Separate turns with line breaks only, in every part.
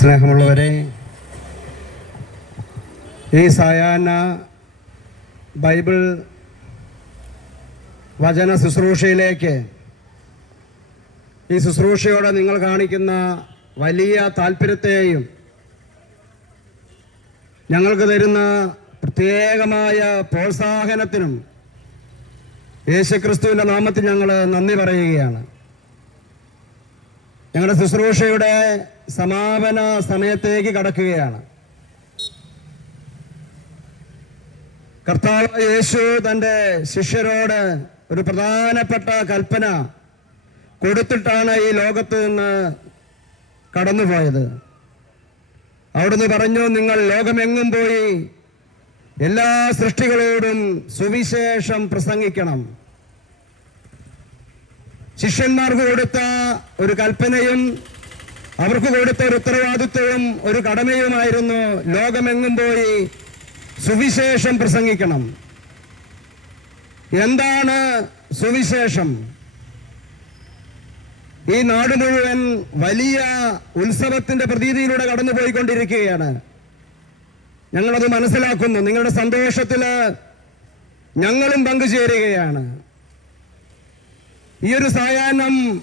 സ്നേഹമുള്ളവരെ ഈ സായാഹ്ന ബൈബിൾ വചന ശുശ്രൂഷയിലേക്ക് ഈ ശുശ്രൂഷയോടെ നിങ്ങൾ കാണിക്കുന്ന വലിയ താല്പര്യത്തെയും ഞങ്ങൾക്ക് തരുന്ന പ്രത്യേകമായ പ്രോത്സാഹനത്തിനും യേശുക്രിസ്തുവിന്റെ നാമത്തിൽ ഞങ്ങൾ നന്ദി പറയുകയാണ്. ഞങ്ങളുടെ ശുശ്രൂഷയുടെ സമാപന സമയത്തേക്ക് കടക്കുകയാണ്. കർത്താവ് യേശു തന്റെ ശിഷ്യരോട് ഒരു പ്രധാനപ്പെട്ട കൽപ്പന കൊടുത്തിട്ടാണ് ഈ ലോകത്ത് നിന്ന് കടന്നുപോയത്. അവിടുന്ന് പറഞ്ഞു നിങ്ങൾ ലോകമെങ്ങും പോയി എല്ലാ സൃഷ്ടികളോടും സുവിശേഷം പ്രസംഗിക്കണം. ശിഷ്യന്മാർക്ക് കൊടുത്ത ഒരു കൽപ്പനയും അവർക്ക് കൊടുത്ത ഒരു ഉത്തരവാദിത്വവും ഒരു കടമയുമായിരുന്നു ലോകമെങ്ങും പോയി സുവിശേഷം പ്രസംഗിക്കണം. എന്താണ് സുവിശേഷം? ഈ നാട് മുഴുവൻ വലിയ ഉത്സവത്തിന്റെ പ്രതീതിയിലൂടെ കടന്നുപോയിക്കൊണ്ടിരിക്കുകയാണ്. ഞങ്ങളത് മനസ്സിലാക്കുന്നു. നിങ്ങളുടെ സന്തോഷത്തിൽ ഞങ്ങളും പങ്കുചേരുകയാണ്. ഈ ഒരു സായാഹ്നം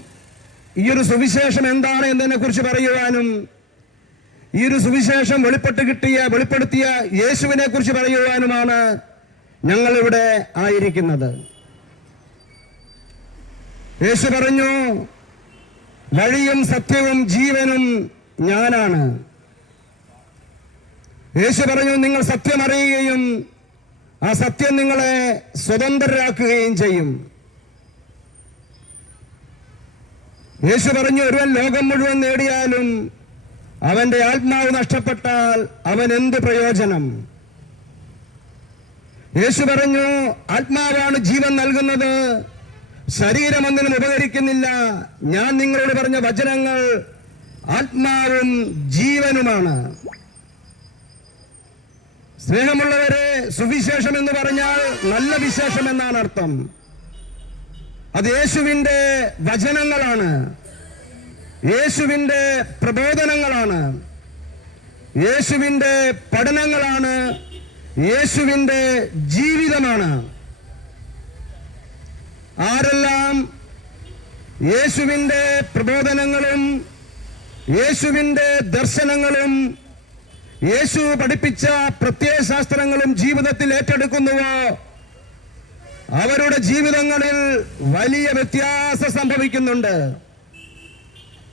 ഈ ഒരു സുവിശേഷം എന്താണ് എന്നതിനെ കുറിച്ച് പറയുവാനും ഈ ഒരു സുവിശേഷം വെളിപ്പെട്ട് കിട്ടിയ വെളിപ്പെടുത്തിയ യേശുവിനെ കുറിച്ച് പറയുവാനുമാണ് ഞങ്ങളിവിടെ ആയിരിക്കുന്നത്. യേശു പറഞ്ഞു വഴിയും സത്യവും ജീവനും ഞാനാണ്. യേശു പറഞ്ഞു നിങ്ങൾ സത്യം അറിയുകയും ആ സത്യം നിങ്ങളെ സ്വതന്ത്രരാക്കുകയും ചെയ്യും. യേശു പറഞ്ഞു ഒരുവൻ ലോകം മുഴുവൻ നേടിയാലും അവന്റെ ആത്മാവ് നഷ്ടപ്പെട്ടാൽ അവൻ എന്ത് പ്രയോജനം? യേശു പറഞ്ഞു ആത്മാവാണ് ജീവൻ നൽകുന്നത്. ശരീരം ഒന്നിനും ഉപകരിക്കുന്നില്ല. ഞാൻ നിങ്ങളോട് പറഞ്ഞ വചനങ്ങൾ ആത്മാവും ജീവനുമാണ്. സ്നേഹമുള്ളവരെ സുവിശേഷം എന്ന് പറഞ്ഞാൽ നല്ല വിശേഷം എന്നാണ് അർത്ഥം. അത് യേശുവിന്റെ വചനങ്ങളാണ്. യേശുവിന്റെ പ്രബോധനങ്ങളാണ്. യേശുവിന്റെ പഠനങ്ങളാണ്. യേശുവിന്റെ ജീവിതമാണ്. ആരെല്ലാം യേശുവിന്റെ പ്രബോധനങ്ങളും യേശുവിന്റെ ദർശനങ്ങളും യേശു പഠിപ്പിച്ച പ്രത്യയശാസ്ത്രങ്ങളും ജീവിതത്തിൽ ഏറ്റെടുക്കുന്നുവോ? അവരുടെ ജീവിതങ്ങളിൽ വലിയ വ്യത്യാസം സംഭവിക്കുന്നുണ്ട്.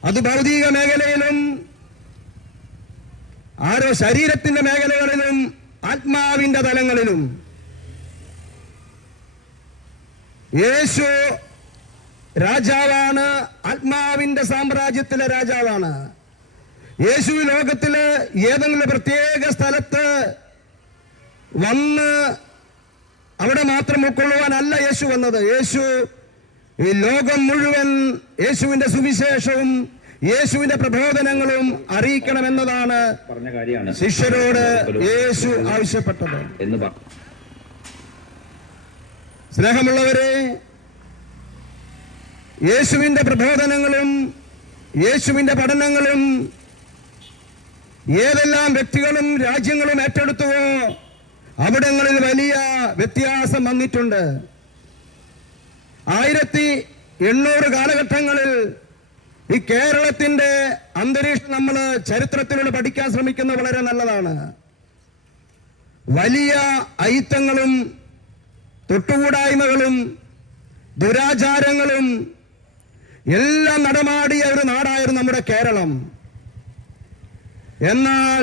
അത് ഭൗതിക മേഖലയിലും ആരോ ശരീരത്തിന്റെ മേഖലകളിലും ആത്മാവിന്റെ തലങ്ങളിലും. യേശു രാജാവാണ് ആത്മാവിന്റെ സാമ്രാജ്യത്തിലെ രാജാവാണ്. യേശു ലോകത്തിലെ ഏതെങ്കിലും പ്രത്യേക സ്ഥലത്ത് വന്ന് അവിടെ മാത്രം ഉൾക്കൊള്ളുവാനല്ല യേശു വന്നത്. യേശു ഈ ലോകം മുഴുവൻ യേശുവിന്റെ സുവിശേഷവും യേശുവിന്റെ പ്രബോധനങ്ങളും അറിയിക്കണമെന്നതാണ്
പറഞ്ഞ കാര്യമാണ്.
ശിഷ്യരോട് യേശു ആവശ്യപ്പെട്ടത്. സ്നേഹമുള്ളവരെ യേശുവിന്റെ പ്രബോധനങ്ങളും യേശുവിന്റെ പഠനങ്ങളും ഏതെല്ലാം വ്യക്തികളും രാജ്യങ്ങളും ഏറ്റെടുത്തുവോ അവിടങ്ങളിൽ വലിയ വ്യത്യാസം വന്നിട്ടുണ്ട്. ആയിരത്തി എണ്ണൂറ് കാലഘട്ടങ്ങളിൽ ഈ കേരളത്തിന്റെ അന്തരീക്ഷം നമ്മൾ ചരിത്രത്തിലൂടെ പഠിക്കാൻ ശ്രമിക്കുന്നത് വളരെ നല്ലതാണ്. വലിയ അയിത്തങ്ങളും തൊട്ടുകൂടായ്മകളും ദുരാചാരങ്ങളും എല്ലാം നടമാടിയ ഒരു നാടായിരുന്നു നമ്മുടെ കേരളം. എന്നാൽ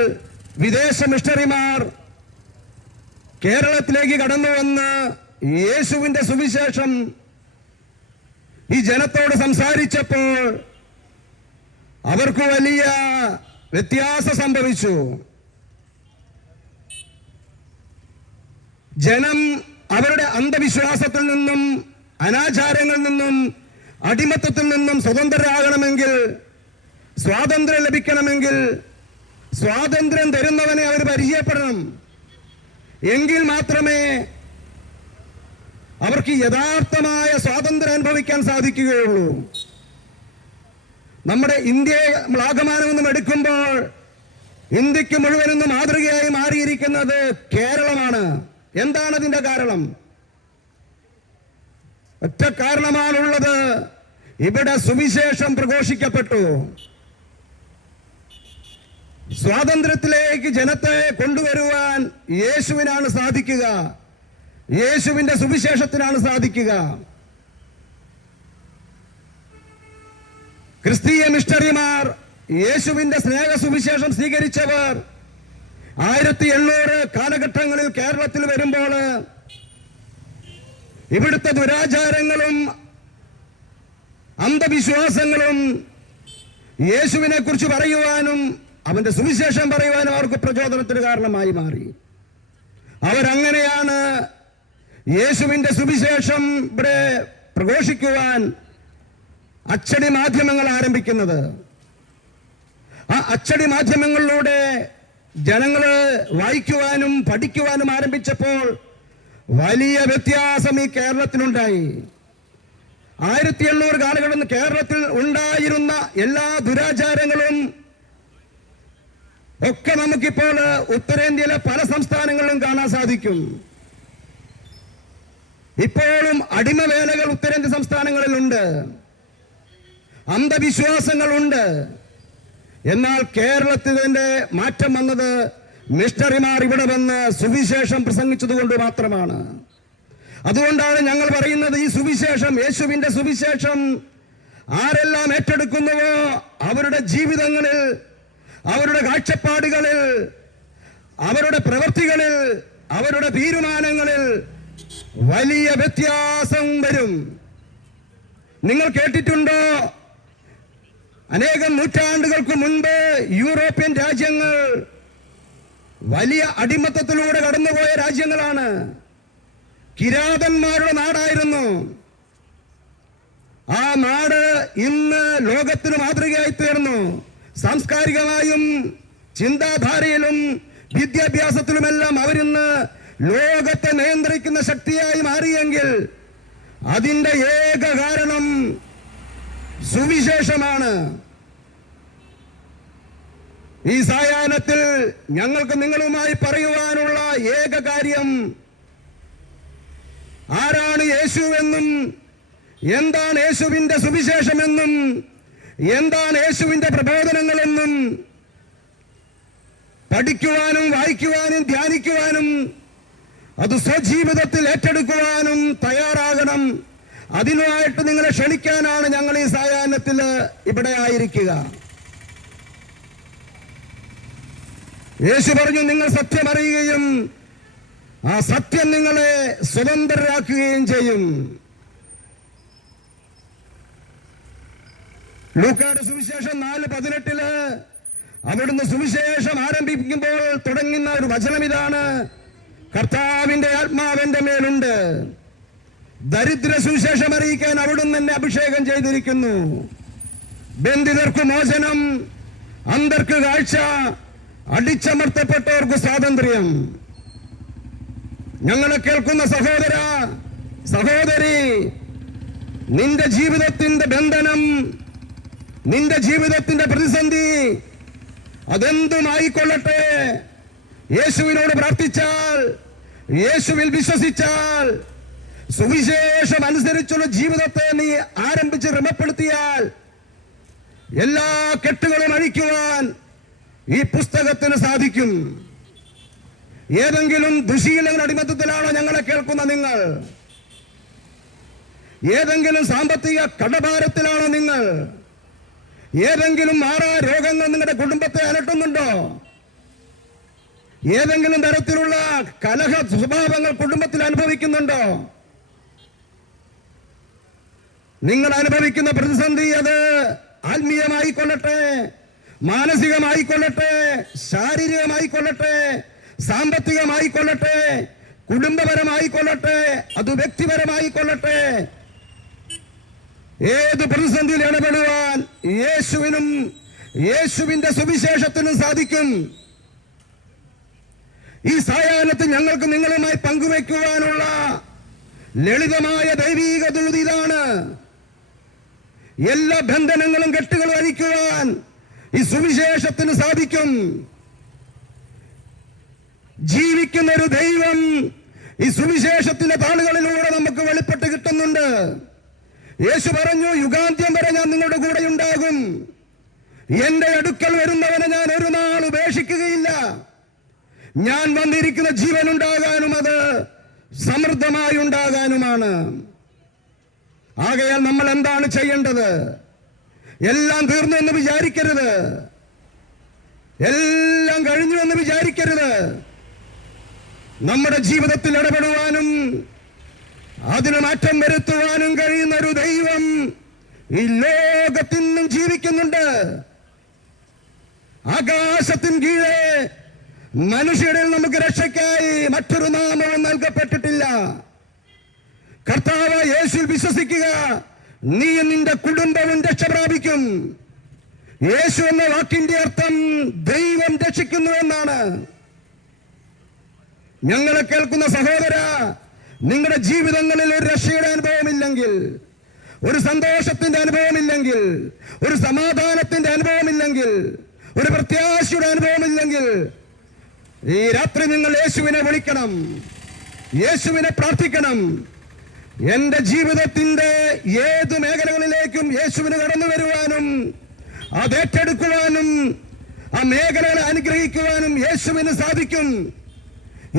വിദേശ മിഷണറിമാർ കേരളത്തിലേക്ക് കടന്നു വന്ന യേശുവിന്റെ സുവിശേഷം ഈ ജനത്തോട് സംസാരിച്ചപ്പോൾ അവർക്ക് വലിയ വ്യത്യാസം സംഭവിച്ചു. ജനം അവരുടെ അന്ധവിശ്വാസത്തിൽ നിന്നും അനാചാരങ്ങളിൽ നിന്നും അടിമത്തത്തിൽ നിന്നും സ്വതന്ത്രരാകണമെങ്കിൽ സ്വാതന്ത്ര്യം ലഭിക്കണമെങ്കിൽ സ്വാതന്ത്ര്യം തരുന്നവനെ അവർ പരിചയപ്പെടണം. എങ്കിൽ മാത്രമേ അവർക്ക് യഥാർത്ഥമായ സ്വാതന്ത്ര്യം അനുഭവിക്കാൻ സാധിക്കുകയുള്ളൂ. നമ്മുടെ ഇന്ത്യയെ ആഗമാനമെന്നും എടുക്കുമ്പോൾ ഇന്ത്യയ്ക്ക് മുഴുവനെന്നും മാതൃകയായി മാറിയിരിക്കുന്നത് കേരളമാണ്. എന്താണ് അതിന്റെ കാരണം? ഒറ്റ കാരണമാണുള്ളത്. ഇവിടെ സുവിശേഷം പ്രഘോഷിക്കപ്പെട്ടു. സ്വാതന്ത്ര്യത്തിലേക്ക് ജനത്തെ കൊണ്ടുവരുവാൻ യേശുവിനാണ് സാധിക്കുക. യേശുവിന്റെ സുവിശേഷത്തിനാണ് സാധിക്കുക. ക്രിസ്തീയ മിഷണറിമാർ യേശുവിന്റെ സ്നേഹ സുവിശേഷം സ്വീകരിച്ചവർ ആയിരത്തി എണ്ണൂറ് കാലഘട്ടങ്ങളിൽ കേരളത്തിൽ വരുമ്പോൾ ഇവിടുത്തെ ദുരാചാരങ്ങളും അന്ധവിശ്വാസങ്ങളും യേശുവിനെ കുറിച്ച് പറയുവാനും അവന്റെ സുവിശേഷം പറയുവാൻ അവർക്ക് പ്രചോദനത്തിന് കാരണമായി മാറി. അവരങ്ങനെയാണ് യേശുവിന്റെ സുവിശേഷം ഇവിടെ പ്രഘോഷിക്കുവാൻ അച്ചടി മാധ്യമങ്ങൾ ആരംഭിക്കുന്നത്. ആ അച്ചടി മാധ്യമങ്ങളിലൂടെ ജനങ്ങൾ വായിക്കുവാനും പഠിക്കുവാനും ആരംഭിച്ചപ്പോൾ വലിയ വ്യത്യാസം ഈ കേരളത്തിലുണ്ടായി. ആയിരത്തി എണ്ണൂറ് കാലഘട്ടം കേരളത്തിൽ ഉണ്ടായിരുന്ന എല്ലാ ദുരാചാരങ്ങളും ഒക്കെ നമുക്കിപ്പോൾ ഉത്തരേന്ത്യയിലെ പല സംസ്ഥാനങ്ങളിലും കാണാൻ സാധിക്കും. ഇപ്പോഴും അടിമവേലകൾ ഉത്തരേന്ത്യ സംസ്ഥാനങ്ങളിലുണ്ട്. അന്ധവിശ്വാസങ്ങളുണ്ട്. എന്നാൽ കേരളത്തിന്റെ മാറ്റം വന്നത് മിഷണറിമാർ ഇവിടെ വന്ന് സുവിശേഷം പ്രസംഗിച്ചതുകൊണ്ട് മാത്രമാണ്. അതുകൊണ്ടാണ് ഞങ്ങൾ പറയുന്നത് ഈ സുവിശേഷം യേശുവിന്റെ സുവിശേഷം ആരെല്ലാം ഏറ്റെടുക്കുന്നുവോ അവരുടെ ജീവിതങ്ങളിൽ അവരുടെ കാഴ്ചപ്പാടുകളിൽ അവരുടെ പ്രവൃത്തികളിൽ അവരുടെ തീരുമാനങ്ങളിൽ വലിയ വ്യത്യാസം വരും. നിങ്ങൾ കേട്ടിട്ടുണ്ടോ? അനേകം നൂറ്റാണ്ടുകൾക്ക് മുൻപ് യൂറോപ്യൻ രാജ്യങ്ങൾ വലിയ അടിമത്തത്തിലൂടെ കടന്നുപോയ രാജ്യങ്ങളാണ്. കിരാതന്മാരുടെ നാടായിരുന്നു. ആ നാട് ഇന്ന് ലോകത്തിന് മാതൃകയായി തീർന്നു. സാംസ്കാരികമായും ചിന്താധാരയിലും വിദ്യാഭ്യാസത്തിലുമെല്ലാം അവരിന്ന് ലോകത്തെ നിയന്ത്രിക്കുന്ന ശക്തിയായി മാറിയെങ്കിൽ അതിന്റെ ഏക കാരണം സുവിശേഷമാണ്. ഈ സായാഹ്നത്തിൽ ഞങ്ങൾക്ക് നിങ്ങളുമായി പറയുവാനുള്ള ഏക കാര്യം ആരാണ് യേശുവെന്നും എന്താണ് യേശുവിന്റെ സുവിശേഷമെന്നും എന്താണ് യേശുവിന്റെ പ്രബോധനങ്ങളെന്നും പഠിക്കുവാനും വായിക്കുവാനും ധ്യാനിക്കുവാനും അത് സ്വജീവിതത്തിൽ ഏറ്റെടുക്കുവാനും തയ്യാറാകണം. അതിനുമായിട്ട് നിങ്ങളെ ക്ഷണിക്കാനാണ് ഞങ്ങൾ ഈ സായാഹ്നത്തിൽ ഇവിടെ ആയിരിക്കുക. യേശു പറഞ്ഞു നിങ്ങൾ സത്യമറിയുകയും ആ സത്യം നിങ്ങളെ സ്വതന്ത്രരാക്കുകയും ചെയ്യും. ലൂക്കാട് സുവിശേഷം നാല് പതിനെട്ടിൽ അവിടുന്ന് സുവിശേഷം ആരംഭിക്കുമ്പോൾ തുടങ്ങുന്ന ഒരു വചനം ഇതാണ് കർത്താവിന്റെ ആത്മാവിന്റെ മേലുണ്ട്. ദരിദ്ര സുവിശേഷം അറിയിക്കാൻ അവിടുന്ന് തന്നെ അഭിഷേകം ചെയ്തിരിക്കുന്നു. ബന്ധിതർക്ക് മോചനം അന്തർക്ക് കാഴ്ച അടിച്ചമർത്തപ്പെട്ടവർക്ക് സ്വാതന്ത്ര്യം. ഞങ്ങളെ കേൾക്കുന്ന സഹോദര സഹോദരി നിന്റെ ജീവിതത്തിന്റെ ബന്ധനം നിന്റെ ജീവിതത്തിന്റെ പ്രതിസന്ധി അതെന്തുമായിക്കൊള്ളട്ടെ? യേശുവിനോട് പ്രാർത്ഥിച്ചാൽ യേശുവിൽ വിശ്വസിച്ചാൽ സുവിശേഷം അനുസരിച്ചുള്ള ജീവിതത്തെ നീ ആരംഭിച്ച് ക്രമപ്പെടുത്തിയാൽ എല്ലാ കെട്ടുകളും അഴിക്കുവാൻ ഈ പുസ്തകത്തിന് സാധിക്കും. ഏതെങ്കിലും ദുശീലങ്ങളുടെ അടിമത്തത്തിലാണോ ഞങ്ങളെ കേൾക്കുന്ന നിങ്ങൾ? ഏതെങ്കിലും സാമ്പത്തിക കടഭാരത്തിലാണോ നിങ്ങൾ? ഏതെങ്കിലും മാറാ രോഗങ്ങൾ നിങ്ങളുടെ കുടുംബത്തെ അലട്ടുന്നുണ്ടോ? ഏതെങ്കിലും തരത്തിലുള്ള കലഹ സ്വഭാവങ്ങൾ കുടുംബത്തിൽ അനുഭവിക്കുന്നുണ്ടോ? നിങ്ങൾ അനുഭവിക്കുന്ന പ്രതിസന്ധി അത് ആത്മീയമായി കൊള്ളട്ടെ മാനസികമായി കൊള്ളട്ടെ ശാരീരികമായി കൊള്ളട്ടെ സാമ്പത്തികമായി കൊള്ളട്ടെ കുടുംബപരമായി കൊള്ളട്ടെ അത് വ്യക്തിപരമായി കൊള്ളട്ടെ ഏത് പ്രതിസന്ധിയിൽ ഇടപെടുവാൻ യേശുവിനും യേശുവിന്റെ സുവിശേഷത്തിനും സാധിക്കും? ഈ സായാഹ്നത്തിൽ ഞങ്ങൾക്ക് നിങ്ങളുമായി പങ്കുവെക്കുവാനുള്ള ലളിതമായ ദൈവീക ദൂത് ഇതാണ്. എല്ലാ ബന്ധനങ്ങളും കെട്ടുകളും അരിക്കുവാൻ ഈ സുവിശേഷത്തിന് സാധിക്കും. ജീവിക്കുന്ന ഒരു ദൈവം ഈ സുവിശേഷത്തിന്റെ താളുകളിലൂടെ നമുക്ക് വെളിപ്പെട്ട് കിട്ടുന്നുണ്ട്. യേശു പറഞ്ഞു യുഗാന്ത്യം വരെ ഞാൻ നിങ്ങളുടെ കൂടെ ഉണ്ടാകും എന്റെ അടുക്കൽ വരുന്നവനെ ഞാൻ ഒരു നാൾ ഉപേക്ഷിക്കുകയില്ല. ഞാൻ വന്നിരിക്കുന്ന ജീവൻ ഉണ്ടാകാനും അത് സമൃദ്ധമായി ഉണ്ടാകാനുമാണ്. ആകയാൽ നമ്മൾ എന്താണ് ചെയ്യേണ്ടത്? എല്ലാം തീർന്നു എന്ന് വിചാരിക്കരുത്. എല്ലാം കഴിഞ്ഞു എന്ന് വിചാരിക്കരുത്. നമ്മുടെ ജീവിതത്തിൽ ഇടപെടുവാനും അതിന് മാറ്റം വരുത്തുവാനും കഴിയുന്ന ഒരു ദൈവം ഈ ലോകത്തിൽ നിന്നും ജീവിക്കുന്നുണ്ട്. ആകാശത്തിൻ കീഴെ മനുഷ്യരിൽ നമുക്ക് രക്ഷയ്ക്കായി മറ്റൊരു നാമവും നൽകപ്പെട്ടിട്ടില്ല. കർത്താവ് യേശു വിശ്വസിക്കുക നീ നിന്റെ കുടുംബവും രക്ഷ പ്രാപിക്കും. യേശു എന്ന വാക്കിന്റെ അർത്ഥം ദൈവം രക്ഷിക്കുന്നു എന്നാണ്. ഞങ്ങളെ കേൾക്കുന്ന സഹോദര നിങ്ങളുടെ ജീവിതങ്ങളിൽ ഒരു രക്ഷയുടെ അനുഭവമില്ലെങ്കിൽ ഒരു സന്തോഷത്തിന്റെ അനുഭവമില്ലെങ്കിൽ ഒരു സമാധാനത്തിന്റെ അനുഭവമില്ലെങ്കിൽ ഒരു പ്രത്യാശയുടെ അനുഭവമില്ലെങ്കിൽ ഈ രാത്രി നിങ്ങൾ യേശുവിനെ വിളിക്കണം യേശുവിനെ പ്രാർത്ഥിക്കണം. എന്റെ ജീവിതത്തിന്റെ ഏത് മേഖലകളിലേക്കും യേശുവിന് കടന്നു വരുവാനും അത് ഏറ്റെടുക്കുവാനും ആ മേഖലകളെ അനുഗ്രഹിക്കുവാനും യേശുവിന് സാധിക്കും.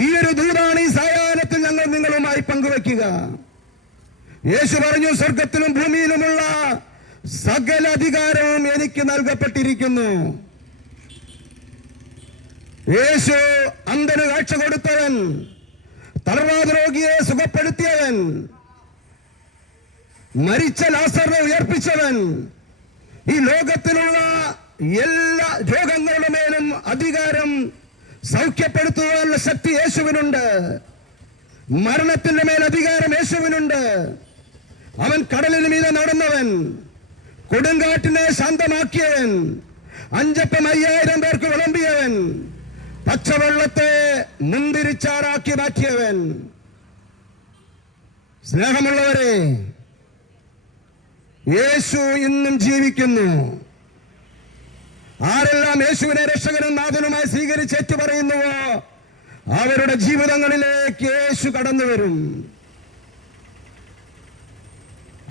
ഈ ഒരു ദൂതാണ് ഈ സായാഹ്നത്തിൽ ഞങ്ങൾ നിങ്ങളുമായി പങ്കുവെക്കുക യേശു പറഞ്ഞു സ്വർഗത്തിലും ഭൂമിയിലുമുള്ള സകല അധികാരവും എനിക്ക് നൽകപ്പെട്ടിരിക്കുന്നു. യേശു അന്ധന് കാഴ്ച കൊടുത്തവൻ തളർവാദ രോഗിയെ സുഖപ്പെടുത്തിയവൻ മരിച്ച ലാസറിനെ ഉയർപ്പിച്ചവൻ ഈ ലോകത്തിലുള്ള എല്ലാ രോഗങ്ങളുടെ മേലും അധികാരം സൗഖ്യപ്പെടുത്തുവാനുള്ള ശക്തി യേശുവിനുണ്ട്. മരണത്തിന്റെ മേൽ അധികാരം യേശുവിനുണ്ട്. അവൻ കടലിന് മീതെ നടന്നവൻ കൊടുങ്കാറ്റിനെ ശാന്തമാക്കിയവൻ അഞ്ചപ്പം അയ്യായിരം പേർക്ക് വിളമ്പിയവൻ പച്ചവെള്ളത്തെ മുന്തിരിച്ചാറാക്കി മാറ്റിയവൻ. സ്നേഹമുള്ളവരെ യേശു ഇന്നും ജീവിക്കുന്നു. ആരെല്ലാം യേശുവിനെ രക്ഷകനും നാഥനുമായി സ്വീകരിച്ച് ഏറ്റുപറയുന്നുവോ അവരുടെ ജീവിതങ്ങളിലേക്ക് യേശു കടന്നു വരും.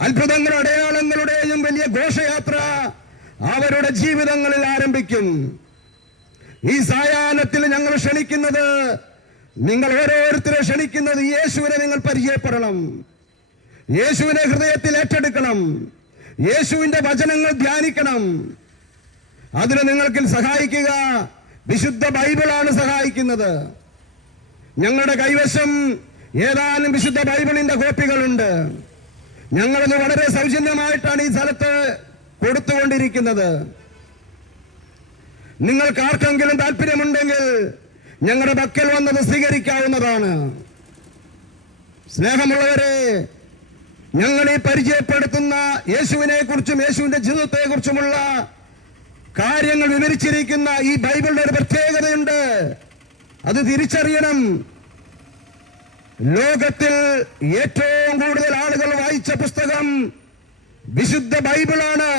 അത്ഭുതങ്ങളുടെ അടയാളങ്ങളുടെയും വലിയ ഘോഷയാത്ര അവരുടെ ജീവിതങ്ങളിൽ ആരംഭിക്കും. ഈ സായാഹ്നത്തിൽ ഞങ്ങൾ ക്ഷണിക്കുന്നത് നിങ്ങൾ ഓരോരുത്തരെ ക്ഷണിക്കുന്നത് യേശുവിനെ നിങ്ങൾ പരിചയപ്പെടണം. യേശുവിനെ ഹൃദയത്തിൽ ഏറ്റെടുക്കണം. യേശുവിന്റെ വചനങ്ങൾ ധ്യാനിക്കണം. അതിന് നിങ്ങൾക്ക് സഹായിക്കുക. വിശുദ്ധ ബൈബിളാണ് സഹായിക്കുന്നത്. ഞങ്ങളുടെ കൈവശം ഏതാനും വിശുദ്ധ ബൈബിളിന്റെ കോപ്പികളുണ്ട്. ഞങ്ങളത് വളരെ സൗജന്യമായിട്ടാണ് ഈ സ്ഥലത്ത് കൊടുത്തുകൊണ്ടിരിക്കുന്നത്. നിങ്ങൾക്ക് ആർക്കെങ്കിലും താല്പര്യമുണ്ടെങ്കിൽ ഞങ്ങളുടെ പക്കൽ വന്നത് സ്വീകരിക്കാവുന്നതാണ്. സ്നേഹമുള്ളവരെ ഞങ്ങളെ പരിചയപ്പെടുത്തുന്ന യേശുവിനെ കുറിച്ചും യേശുവിന്റെ ജീവിതത്തെ കുറിച്ചുമുള്ള കാര്യങ്ങൾ വിവരിച്ചിരിക്കുന്ന ഈ ബൈബിളിന്റെ ഒരു പ്രത്യേകതയുണ്ട്. അത് തിരിച്ചറിയണം. ലോകത്തിൽ ഏറ്റവും കൂടുതൽ ആളുകൾ വായിച്ച പുസ്തകം വിശുദ്ധ ബൈബിളാണ്.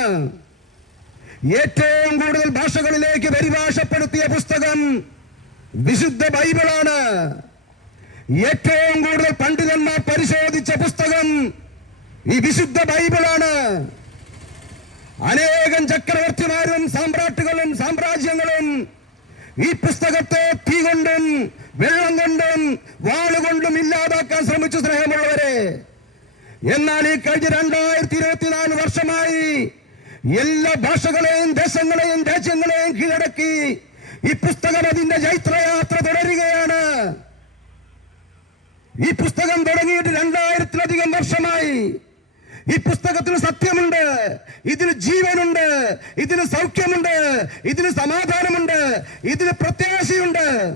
ഏറ്റവും കൂടുതൽ ഭാഷകളിലേക്ക് പരിഭാഷപ്പെടുത്തിയ പുസ്തകം വിശുദ്ധ ബൈബിളാണ്. ഏറ്റവും കൂടുതൽ പണ്ഡിതന്മാർ പരിശോധിച്ച പുസ്തകം ഈ വിശുദ്ധ ബൈബിളാണ്. അനേകം ചക്രവർത്തിമാരും സാമ്രാട്ടുകളും സാമ്രാജ്യങ്ങളും ഈ പുസ്തകത്തെ തീ കൊണ്ടും വെള്ളം കൊണ്ടും വാളുകൊണ്ടും ഇല്ലാതാക്കാൻ ശ്രമിച്ചു സ്നേഹമുള്ളവരെ. എന്നാൽ ഈ കഴിഞ്ഞ രണ്ടായിരത്തി ഇരുപത്തിനാല് വർഷമായി എല്ലാ ഭാഷകളെയും ദേശങ്ങളെയും രാജ്യങ്ങളെയും കീഴടക്കി ഈ പുസ്തകം അതിന്റെ ചൈത്രയാത്ര തുടരുകയാണ്. ഈ പുസ്തകം തുടങ്ങിയിട്ട് രണ്ടായിരത്തിലധികം വർഷമായി ഈ പുസ്തകത്തിന് സത്യമുണ്ട്. ഇതിന് ജീവനുണ്ട്. ഇതിന് സൗഖ്യമുണ്ട്. ഇതിന് സമാധാനമുണ്ട്. ഇതിന് പ്രത്യാശയുണ്ട്.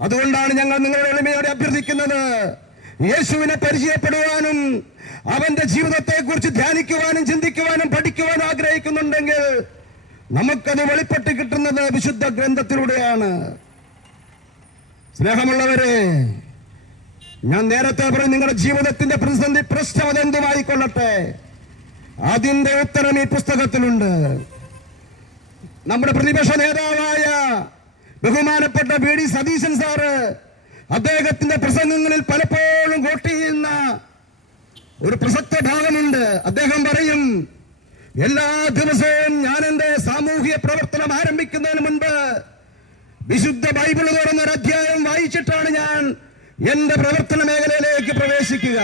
അതുകൊണ്ടാണ് ഞങ്ങൾ നിങ്ങളുടെ എളിമയോടെ അഭ്യർത്ഥിക്കുന്നത്. യേശുവിനെ പരിചയപ്പെടുവാനും അവന്റെ ജീവിതത്തെ കുറിച്ച് ധ്യാനിക്കുവാനും ചിന്തിക്കുവാനും പഠിക്കുവാനും ആഗ്രഹിക്കുന്നുണ്ടെങ്കിൽ നമുക്കത് വെളിപ്പെട്ട് കിട്ടുന്നത് വിശുദ്ധ ഗ്രന്ഥത്തിലൂടെയാണ്. സ്നേഹമുള്ളവരെ ഞാൻ നേരത്തെ പറഞ്ഞു നിങ്ങളുടെ ജീവിതത്തിന്റെ പ്രതിസന്ധി പ്രശ്നം അതെന്തുമായിക്കൊള്ളട്ടെ അതിന്റെ ഉത്തരം ഈ പുസ്തകത്തിലുണ്ട്. നമ്മുടെ പ്രതിപക്ഷ നേതാവായ ബഹുമാനപ്പെട്ട ബി ഡി സതീശൻ സാറ് അദ്ദേഹത്തിന്റെ പ്രസംഗങ്ങളിൽ പലപ്പോഴും കോട്ട് ചെയ്യുന്ന ഒരു പ്രസക്ത ഭാഗമുണ്ട്. അദ്ദേഹം പറയും എല്ലാ ദിവസവും ഞാൻ എന്റെ സാമൂഹിക പ്രവർത്തനം ആരംഭിക്കുന്നതിന് മുൻപ് വിശുദ്ധ ബൈബിൾ തുറന്ന ഒരു അധ്യായം വായിച്ചിട്ടാണ് ഞാൻ എന്റെ പ്രവർത്തന മേഖലയിലേക്ക് പ്രവേശിക്കുക.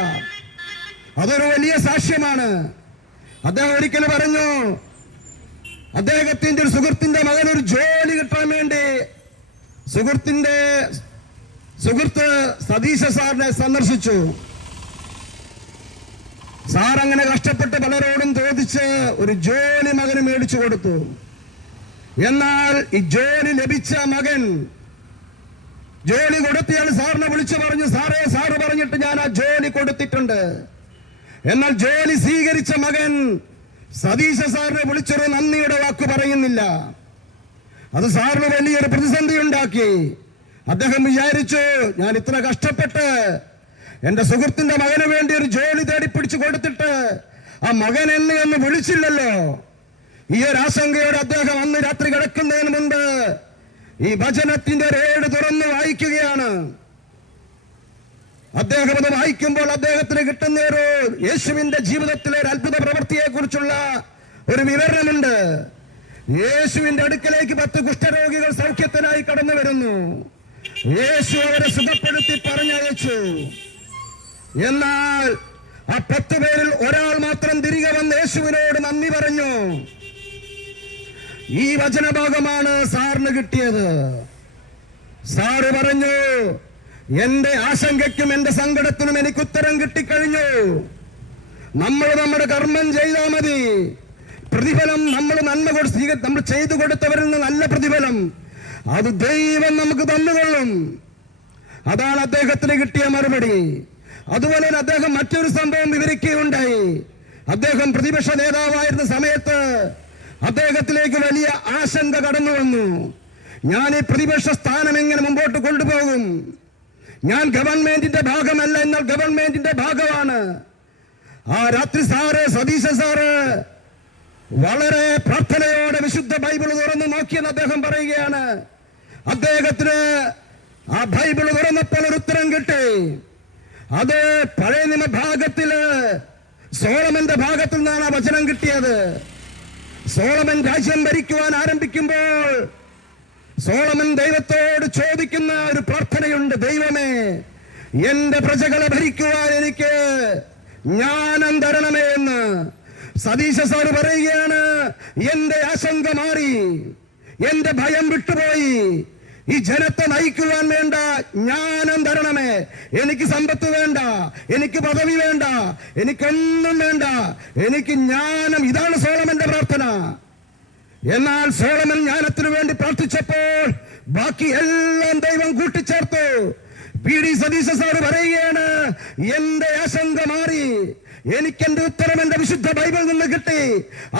അതൊരു വലിയ സാക്ഷ്യമാണ്. അദ്ദേഹം ഒരിക്കൽ പറഞ്ഞു അദ്ദേഹത്തിന്റെ ഒരു സുഹൃത്തിന്റെ മകൻ ഒരു ജോലി കിട്ടാൻ വേണ്ടി സുഹൃത്തിന്റെ സുഹൃത്ത് സതീശ സാറിനെ സന്ദർശിച്ചു. സാർ അങ്ങനെ കഷ്ടപ്പെട്ട് പലരോടും ചോദിച്ച് ഒരു ജോലി മകന് മേടിച്ചു കൊടുത്തു. എന്നാൽ ഈ ജോലി ലഭിച്ച മകൻ ജോലി കൊടുത്തിയാൽ സാറിനെ വിളിച്ചു പറഞ്ഞു സാറേ സാറ് പറഞ്ഞിട്ട് ഞാൻ ആ ജോലി കൊടുത്തിട്ടുണ്ട്. എന്നാൽ ജോലി സ്വീകരിച്ച മകൻ സതീശ സാറിനെ വിളിച്ചൊരു നന്ദിയുടെ വാക്ക് പറയുന്നില്ല. അത് സാറിന് വലിയൊരു പ്രതിസന്ധി ഉണ്ടാക്കി. അദ്ദേഹം വിചാരിച്ചു ഞാൻ ഇത്ര കഷ്ടപ്പെട്ട് എന്റെ സുഹൃത്തിന്റെ മകന് വേണ്ടി ഒരു ജോലി തേടി പിടിച്ചു കൊടുത്തിട്ട് ആ മകൻ എന്നെ ഒന്ന് വിളിച്ചില്ലല്ലോ? ഈ ഒരു ആശങ്കയോടെ അദ്ദേഹം അന്ന് രാത്രി കിടക്കുന്നതിന് മുൻപ് ഈ ഭജനത്തിന്റെ രേട് തുറന്ന് വായിക്കുകയാണ്. അദ്ദേഹം അത് വായിക്കുമ്പോൾ അദ്ദേഹത്തിന് കിട്ടുന്ന ഒരു യേശുവിന്റെ ജീവിതത്തിലെ ഒരു അത്ഭുത പ്രവൃത്തിയെ കുറിച്ചുള്ള ഒരു വിവരണമുണ്ട്. യേശുവിന്റെ അടുക്കലേക്ക് പത്ത് കുഷ്ഠരോഗികൾ സൗഖ്യത്തിനായി കടന്നു വരുന്നു. യേശു അവരെ സുഖപ്പെടുത്തി പറഞ്ഞയച്ചു. എന്നാൽ ആ പത്ത് പേരിൽ ഒരാൾ മാത്രം തിരികെ വന്ന് യേശുവിനോട് നന്ദി പറഞ്ഞു. ഈ വചനഭാഗമാണ് സാറിന് കിട്ടിയത്. സാറ് പറഞ്ഞു എന്റെ ആശങ്കയ്ക്കും എന്റെ സങ്കടത്തിനും എനിക്ക് ഉത്തരം കിട്ടിക്കഴിഞ്ഞു. നമ്മൾ നമ്മുടെ കർമ്മം ചെയ്താൽ മതി. പ്രതിഫലം നമ്മൾ നന്മ സ്വീക- നമ്മൾ ചെയ്തു കൊടുത്തവരിൽ നിന്ന് നല്ല പ്രതിഫലം. അത് ദൈവം നമുക്ക് തന്നുകൊള്ളും. അതാണ് അദ്ദേഹത്തിന് കിട്ടിയ മറുപടി. അതുപോലെ തന്നെ അദ്ദേഹം മറ്റൊരു സംഭവം വിവരിക്കുകയുണ്ടായി. അദ്ദേഹം പ്രതിപക്ഷ നേതാവായിരുന്ന സമയത്ത് അദ്ദേഹത്തിലേക്ക് വലിയ ആശങ്ക കടന്നു വന്നു. ഞാൻ ഈ പ്രതിപക്ഷ സ്ഥാനം എങ്ങനെ മുമ്പോട്ട് കൊണ്ടുപോകും? ഞാൻ ഗവൺമെന്റിന്റെ ഭാഗമല്ല എന്നാൽ ഗവൺമെന്റിന്റെ ഭാഗമാണ്. ആ രാത്രി സാറ് സതീശ സാറ് വളരെ പ്രാർത്ഥനയോടെ വിശുദ്ധ ബൈബിൾ തുറന്നു നോക്കിയെന്ന് അദ്ദേഹം പറയുകയാണ്. അദ്ദേഹത്തിന് ആ ബൈബിൾ തുറന്നപ്പോൾ ഒരു ഉത്തരം കിട്ടി. അത് പഴയ നിയമ ഭാഗത്തിൽ സോളമന്റെ ഭാഗത്തു നിന്നാണ് ആ വചനം കിട്ടിയത്. സോളമൻ രാജ്യം ഭരിക്കുവാൻ ആരംഭിക്കുമ്പോൾ സോളമൻ ദൈവത്തോട് ചോദിക്കുന്ന ഒരു പ്രാർത്ഥനയുണ്ട് ദൈവമേ എന്റെ പ്രജകളെ ഭരിക്കുവാൻ എനിക്ക് ജ്ഞാനം തരണമേ എന്ന്. സതീശ സാറ് പറയുകയാണ് എന്റെ ആശങ്ക മാറി എന്റെ ഭയം വിട്ടുപോയി ഈ ജനത്തെ നയിക്കുവാൻ വേണ്ട ജ്ഞാനം തരണമേ. എനിക്ക് സമ്പത്ത് വേണ്ട എനിക്ക് പദവി വേണ്ട എനിക്കൊന്നും വേണ്ട എനിക്ക് ജ്ഞാനം ഇതാണ് സോളമന്റെ പ്രാർത്ഥന. എന്നാൽ സോളമൻ ജ്ഞാനത്തിനു വേണ്ടി പ്രാർത്ഥിച്ചപ്പോൾ ബാക്കി എല്ലാം ദൈവം കൂട്ടിച്ചേർത്തു. പി ഡി സതീശ സാറ് പറയുകയാണ് എന്റെ ആശങ്ക മാറി എനിക്ക് എന്റെ ഉത്തരം എന്റെ വിശുദ്ധ ബൈബിളിൽ നിന്ന് കിട്ടി.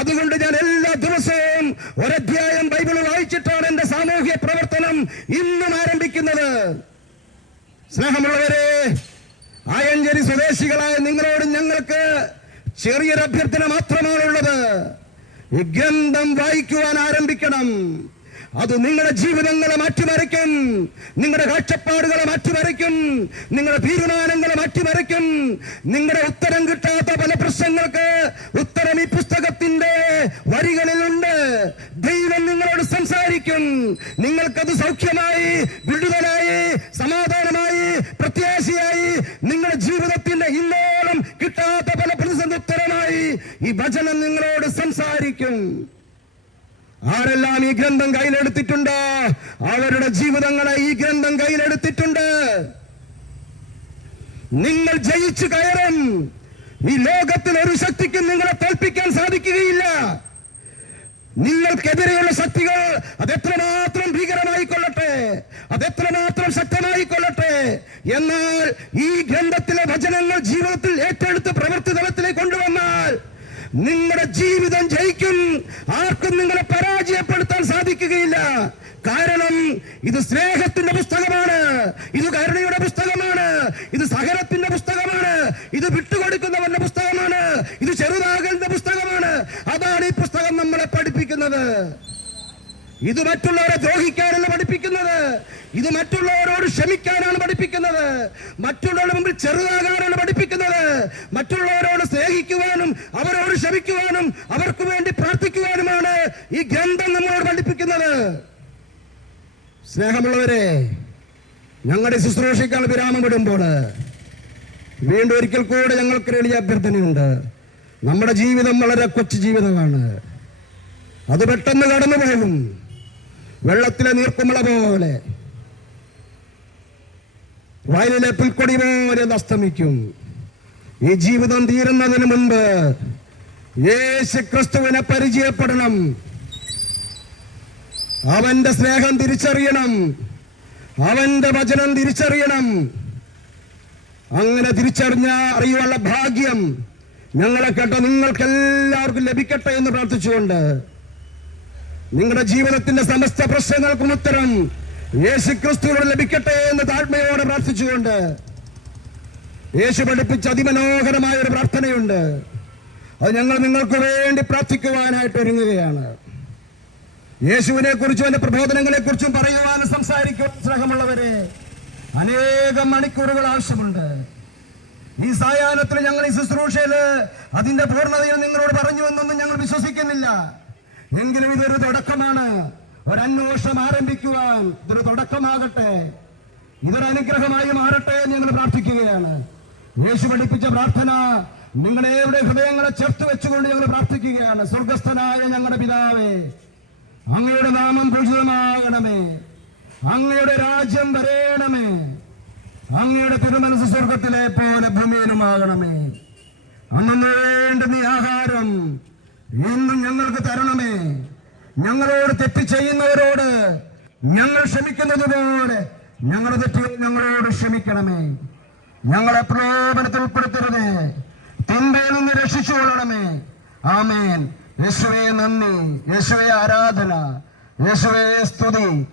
അതുകൊണ്ട് ഞാൻ എല്ലാ ദിവസവും ഒരധ്യായം ബൈബിൾ വായിച്ചിട്ടാണ് എന്റെ സാമൂഹ്യ പ്രവർത്തനം ഇന്നും ആരംഭിക്കുന്നത്. സ്നേഹമുള്ളവരെ ആയഞ്ചേരി സ്വദേശികളായ നിങ്ങളോട് ഞങ്ങൾക്ക് ചെറിയൊരു അഭ്യർത്ഥന മാത്രമാണുള്ളത് ഗ്രന്ഥം വായിക്കുവാൻ ആരംഭിക്കണം. അത് നിങ്ങളുടെ ജീവിതങ്ങളെ മാറ്റിമറിക്കും. നിങ്ങളുടെ കാഴ്ചപ്പാടുകളെ മാറ്റിമറിക്കും. നിങ്ങളുടെ തീരുമാനങ്ങളെ മാറ്റിമറിക്കും. നിങ്ങളുടെ ഉത്തരം കിട്ടാത്ത പല പ്രശ്നങ്ങൾക്ക് ഉത്തരം ഈ പുസ്തകത്തിന്റെ വരികളിലുണ്ട്. ദൈവം നിങ്ങളോട് സംസാരിക്കും. നിങ്ങൾക്കത് സൗഖ്യമായി വിടുതലായി സമാധാനമായി പ്രത്യാശയായി നിങ്ങളുടെ ജീവിതത്തിന്റെ ഇന്നോളം കിട്ടാത്ത പല പ്രതിസന്ധി ഉത്തരമായി ഈ ഭജനം നിങ്ങളോട് ആരെല്ലാം ഈ ഗ്രന്ഥം കയ്യിലെടുത്തിട്ടുണ്ട്? അവരുടെ ജീവിതങ്ങളെ ഈ ഗ്രന്ഥം കയ്യിലെടുത്തിട്ടുണ്ട്. നിങ്ങൾ ജയിച്ചു കയറും ഈ ലോകത്തിൽ ഒരു ശക്തിക്കും നിങ്ങളെ തോൽപ്പിക്കാൻ സാധിക്കുകയില്ല. നിങ്ങൾക്കെതിരെയുള്ള ശക്തികൾ അതെത്രമാത്രം ഭീകരമായിക്കൊള്ളട്ടെ? അതെത്രമാത്രം ശക്തമായിക്കൊള്ളട്ടെ? എന്നാൽ ഈ ഗ്രന്ഥത്തിലെ വചനങ്ങൾ ജീവിതത്തിൽ ഏറ്റെടുത്ത് കൊണ്ടുവന്നാൽ നിങ്ങളുടെ ജീവിതം ജയിക്കും. ആർക്കും നിങ്ങളെ പരാജയപ്പെടുത്താൻ സാധിക്കുകയില്ല. കാരണം ഇത് സ്നേഹത്തിന്റെ പുസ്തകമാണ്. ഇത് കരുണയുടെ പുസ്തകമാണ്. ഇത് സഹനത്തിന്റെ പുസ്തകമാണ്. ഇത് വിട്ടുകൊടുക്കുന്നവന്റെ പുസ്തകമാണ്. ഇത് ചെറുതാകലിന്റെ പുസ്തകമാണ്. അതാണ് ഈ പുസ്തകം നമ്മളെ പഠിപ്പിക്കുന്നത്. ഇത് മറ്റുള്ളവരെ ദ്രോഹിക്കാനല്ല പഠിപ്പിക്കുന്നത്. ഇത് മറ്റുള്ളവരോട് ക്ഷമിക്കാനാണ് പഠിപ്പിക്കുന്നത്. മറ്റുള്ളവരുടെ മുമ്പിൽ ചെറുതാകാനാണ് പഠിപ്പിക്കുന്നത്. മറ്റുള്ളവരോട് സ്നേഹിക്കുവാനും അവരോട് ക്ഷമിക്കുവാനും അവർക്ക് വേണ്ടി പ്രാർത്ഥിക്കുവാനുമാണ് ഈ ഗ്രന്ഥം നമ്മളോട് പഠിപ്പിക്കുന്നത്. സ്നേഹമുള്ളവരെ ഞങ്ങളുടെ ശുശ്രൂഷയ്ക്കാണ് വിരാമം വിടുമ്പോൾ വീണ്ടും ഒരിക്കൽ കൂടെ ഞങ്ങൾക്ക് എളിയ അഭ്യർത്ഥനയുണ്ട്. നമ്മുടെ ജീവിതം വളരെ കൊച്ചു ജീവിതമാണ്. അത് പെട്ടെന്ന് കടന്നു പോകും വെള്ളത്തിലെ നീർക്കുമ്പള പോലെ. വയലിലെ പുൽക്കൊടി പോലെ അസ്തമിക്കും. ഈ ജീവിതം തീരുന്നതിന് മുൻപ് യേശു ക്രിസ്തുവിനെ പരിചയപ്പെടണം. അവന്റെ സ്നേഹം തിരിച്ചറിയണം. അവന്റെ വചനം തിരിച്ചറിയണം. അങ്ങനെ തിരിച്ചറിഞ്ഞ അറിയുള്ള ഭാഗ്യം ഞങ്ങളെ കേട്ട നിങ്ങൾക്ക് എല്ലാവർക്കും ലഭിക്കട്ടെ എന്ന് പ്രാർത്ഥിച്ചുകൊണ്ട് നിങ്ങളുടെ ജീവിതത്തിന്റെ സമസ്ത പ്രശ്നങ്ങൾക്കും ഉത്തരം യേശു ക്രിസ്തുവിനോട് ലഭിക്കട്ടെ എന്ന് താഴ്മയോടെ പ്രാർത്ഥിച്ചുകൊണ്ട് യേശു പഠിപ്പിച്ച അതിമനോഹരമായ ഒരു പ്രാർത്ഥനയുണ്ട്. അത് ഞങ്ങൾ നിങ്ങൾക്ക് വേണ്ടി പ്രാർത്ഥിക്കുവാനായിട്ട് ഒരുങ്ങുകയാണ്. യേശുവിനെ കുറിച്ചും അതിന്റെ പ്രബോധനങ്ങളെ കുറിച്ചും പറയുവാനും സംസാരിക്കുവാൻ സ്നേഹമുള്ളവരെ അനേകം മണിക്കൂറുകൾ ആവശ്യമുണ്ട്. ഈ സായാഹ്നത്തിൽ ഞങ്ങൾ ഈ ശുശ്രൂഷയിൽ അതിന്റെ പൂർണതയിൽ നിങ്ങളോട് പറഞ്ഞു എന്നൊന്നും ഞങ്ങൾ വിശ്വസിക്കുന്നില്ല. എങ്കിലും ഇതൊരു തുടക്കമാണ്. ഒരന്വേഷണം ആരംഭിക്കുവാൻ ഇതൊരു തുടക്കമാകട്ടെ. ഇതൊരു അനുഗ്രഹമായി മാറട്ടെ എന്ന് ഞങ്ങൾ പ്രാർത്ഥിക്കുകയാണ്. യേശു പഠിപ്പിച്ച പ്രാർത്ഥന നിങ്ങളെവിടെ ഹൃദയങ്ങളെ ചേർത്ത് വെച്ചുകൊണ്ട് ഞങ്ങൾ പ്രാർത്ഥിക്കുകയാണ്. സ്വർഗസ്ഥനായ ഞങ്ങളുടെ പിതാവേ അങ്ങയുടെ നാമം പൂജിതമാകണമേ. അങ്ങയുടെ രാജ്യം വരേണമേ. അങ്ങയുടെ തിരുമനസ് സ്വർഗത്തിലെ പോലെ ഭൂമിയിലുമാകണമേ. അന്നു വേണ്ടുന്ന നീ ആഹാരം ഇന്നും ഞങ്ങൾക്ക് തരണമേ. ഞങ്ങളോട് തെറ്റ് ചെയ്യുന്നവരോട് ഞങ്ങൾ ക്ഷമിക്കുന്നത് പോലെ ഞങ്ങളുടെ തെറ്റുകൾ ഞങ്ങളോട് ക്ഷമിക്കണമേ. ഞങ്ങളെ പ്രലോഭനത്തിൽ ഉൾപ്പെടുത്തരുതേ. തിന്മയിൽ നിന്ന് രക്ഷിച്ചു കൊള്ളണമേ. ആമേൻ. യേശുവേ നന്ദി. യേശുവേ ആരാധന. യേശുവേ സ്തുതി.